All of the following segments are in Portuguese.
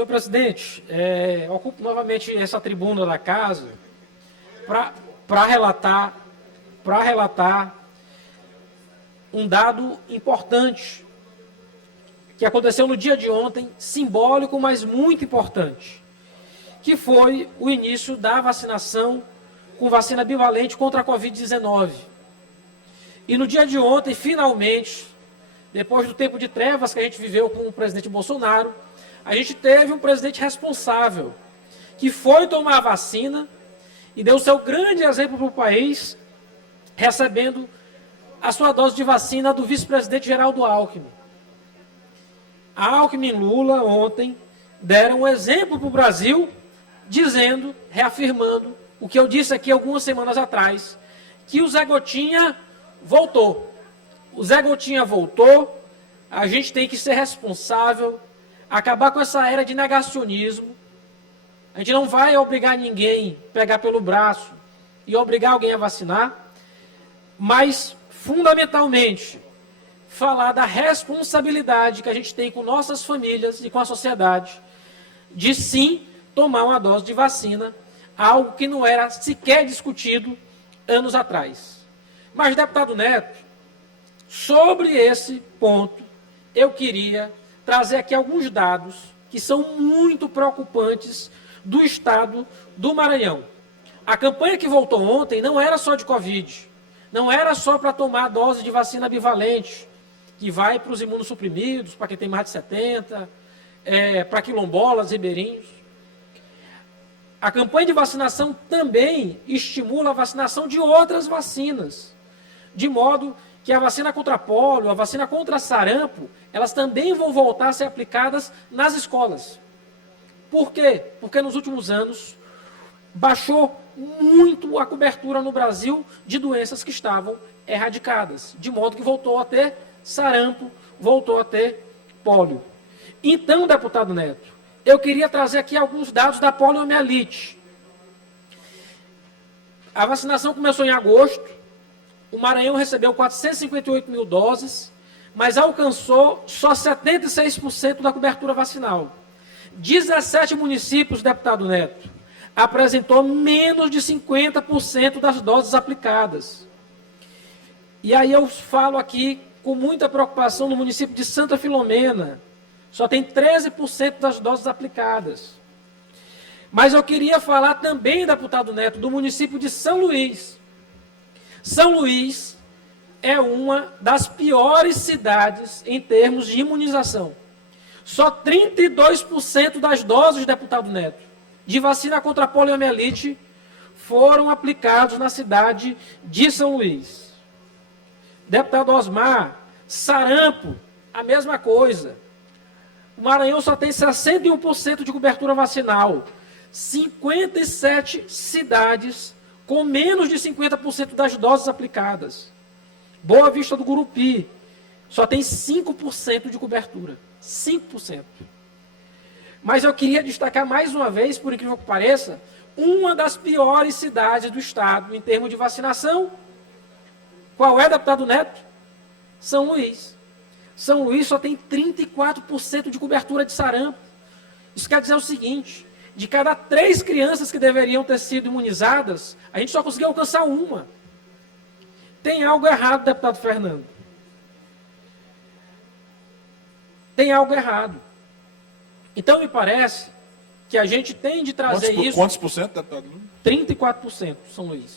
Senhor presidente, ocupo novamente essa tribuna da casa para relatar um dado importante que aconteceu no dia de ontem, simbólico, mas muito importante, que foi o início da vacinação com vacina bivalente contra a Covid-19. E no dia de ontem, finalmente, depois do tempo de trevas que a gente viveu com o presidente Bolsonaro, a gente teve um presidente responsável, que foi tomar a vacina e deu seu grande exemplo para o país, recebendo a sua dose de vacina do vice-presidente Geraldo Alckmin. Alckmin e Lula, ontem, deram um exemplo para o Brasil, dizendo, reafirmando, o que eu disse aqui algumas semanas atrás, que o Zé Gotinha voltou. O Zé Gotinha voltou, a gente tem que ser responsável, acabar com essa era de negacionismo. A gente não vai obrigar ninguém a pegar pelo braço e obrigar alguém a vacinar, mas, fundamentalmente, falar da responsabilidade que a gente tem com nossas famílias e com a sociedade, de sim tomar uma dose de vacina, algo que não era sequer discutido anos atrás. Mas, deputado Neto, sobre esse ponto, eu queria trazer aqui alguns dados que são muito preocupantes do estado do Maranhão. A campanha que voltou ontem não era só de Covid, não era só para tomar a dose de vacina bivalente, que vai para os imunossuprimidos, para quem tem mais de 70, para quilombolas, ribeirinhos. A campanha de vacinação também estimula a vacinação de outras vacinas, de modo que a vacina contra pólio, a vacina contra sarampo, elas também vão voltar a ser aplicadas nas escolas. Por quê? Porque nos últimos anos baixou muito a cobertura no Brasil de doenças que estavam erradicadas, de modo que voltou a ter sarampo, voltou a ter pólio. Então, deputado Neto, eu queria trazer aqui alguns dados da poliomielite. A vacinação começou em agosto, o Maranhão recebeu 458 mil doses, mas alcançou só 76% da cobertura vacinal. 17 municípios, deputado Neto, apresentou menos de 50% das doses aplicadas. E aí eu falo aqui com muita preocupação no município de Santa Filomena, só tem 13% das doses aplicadas. Mas eu queria falar também, deputado Neto, do município de São Luís. São Luís é uma das piores cidades em termos de imunização. Só 32% das doses, deputado Neto, de vacina contra a poliomielite foram aplicados na cidade de São Luís. Deputado Osmar, sarampo, a mesma coisa. O Maranhão só tem 61% de cobertura vacinal. 57 cidades com menos de 50% das doses aplicadas. Boa Vista do Gurupi só tem 5% de cobertura. 5%. Mas eu queria destacar mais uma vez, por incrível que pareça, uma das piores cidades do estado em termos de vacinação. Qual é, deputado Neto? São Luís. São Luís só tem 34% de cobertura de sarampo. Isso quer dizer o seguinte: de cada 3 crianças que deveriam ter sido imunizadas, a gente só conseguiu alcançar uma. Tem algo errado, deputado Fernando. Tem algo errado. Então, me parece que a gente tem de trazer isso... Quantos por cento, deputado? 34%, São Luís.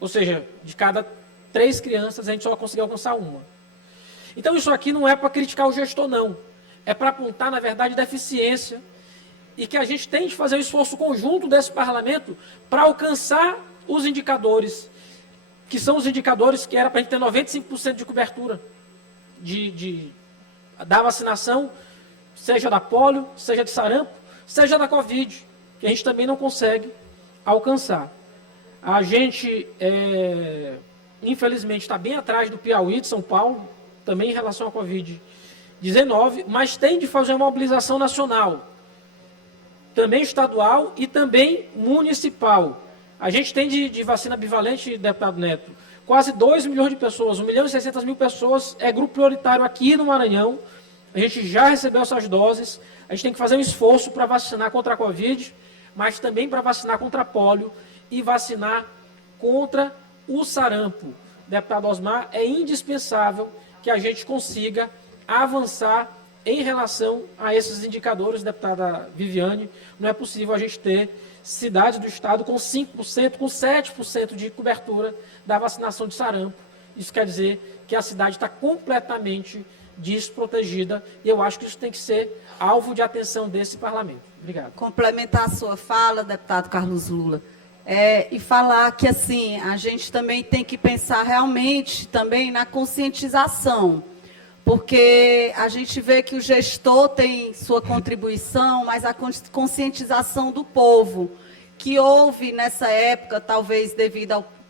Ou seja, de cada 3 crianças, a gente só conseguiu alcançar uma. Então, isso aqui não é para criticar o gestor, não. É para apontar, na verdade, deficiência e que a gente tem de fazer o esforço conjunto desse parlamento para alcançar os indicadores, que são os indicadores que era para a gente ter 95% de cobertura da vacinação, seja da polio, seja de sarampo, seja da Covid, que a gente também não consegue alcançar. A gente, infelizmente, está bem atrás do Piauí, de São Paulo, também em relação à Covid-19, mas tem de fazer uma mobilização nacional, também estadual e também municipal. A gente tem de vacina bivalente, deputado Neto, quase 2 milhões de pessoas, 1.600.000 pessoas, é grupo prioritário aqui no Maranhão. A gente já recebeu essas doses. A gente tem que fazer um esforço para vacinar contra a Covid, mas também para vacinar contra a polio e vacinar contra o sarampo. Deputado Osmar, é indispensável que a gente consiga avançar em relação a esses indicadores, deputada Viviane. Não é possível a gente ter cidades do estado com 5%, com 7% de cobertura da vacinação de sarampo. Isso quer dizer que a cidade está completamente desprotegida e eu acho que isso tem que ser alvo de atenção desse parlamento. Obrigado. Complementar a sua fala, deputado Carlos Lula, e falar que assim, a gente também tem que pensar realmente também na conscientização, porque a gente vê que o gestor tem sua contribuição, mas a conscientização do povo, que houve nessa época, talvez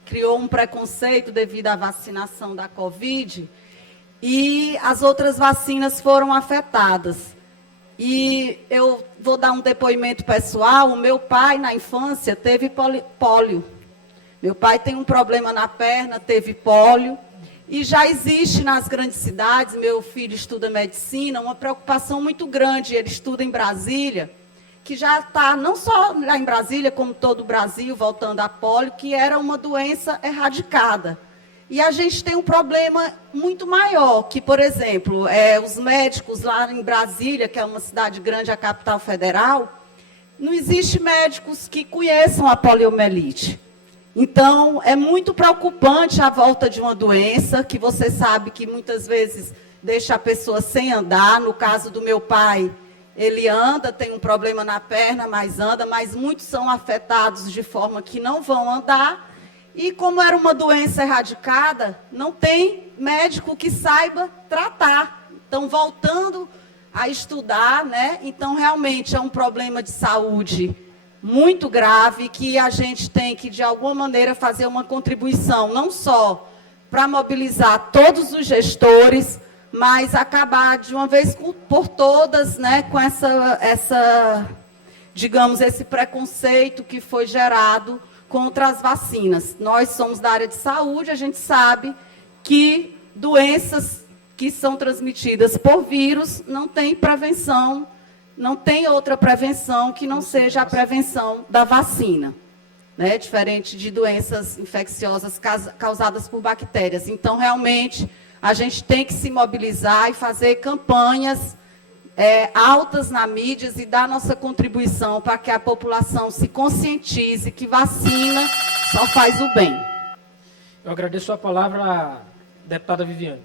criou um preconceito devido à vacinação da Covid, e as outras vacinas foram afetadas. E eu vou dar um depoimento pessoal. O meu pai, na infância, teve pólio. Meu pai tem um problema na perna, teve pólio. E já existe nas grandes cidades, meu filho estuda medicina, uma preocupação muito grande. Ele estuda em Brasília, que já está, não só lá em Brasília, como todo o Brasil, voltando a pólio, que era uma doença erradicada. E a gente tem um problema muito maior, que, por exemplo, os médicos lá em Brasília, que é uma cidade grande, a capital federal, não existe médicos que conheçam a poliomielite. Então, é muito preocupante a volta de uma doença, que você sabe que muitas vezes deixa a pessoa sem andar. No caso do meu pai, ele anda, tem um problema na perna, mas anda, mas muitos são afetados de forma que não vão andar. E como era uma doença erradicada, não tem médico que saiba tratar. Então, voltando a estudar, né? Então, realmente é um problema de saúde muito grave, que a gente tem que, de alguma maneira, fazer uma contribuição, não só para mobilizar todos os gestores, mas acabar de uma vez por todas, né, com digamos, esse preconceito que foi gerado contra as vacinas. Nós somos da área de saúde, a gente sabe que doenças que são transmitidas por vírus não tem prevenção, não tem outra prevenção que não seja a prevenção da vacina, né? Diferente de doenças infecciosas causadas por bactérias. Então, realmente, a gente tem que se mobilizar e fazer campanhas altas na mídia e dar nossa contribuição para que a população se conscientize que vacina só faz o bem. Eu agradeço a palavra, deputada Viviane.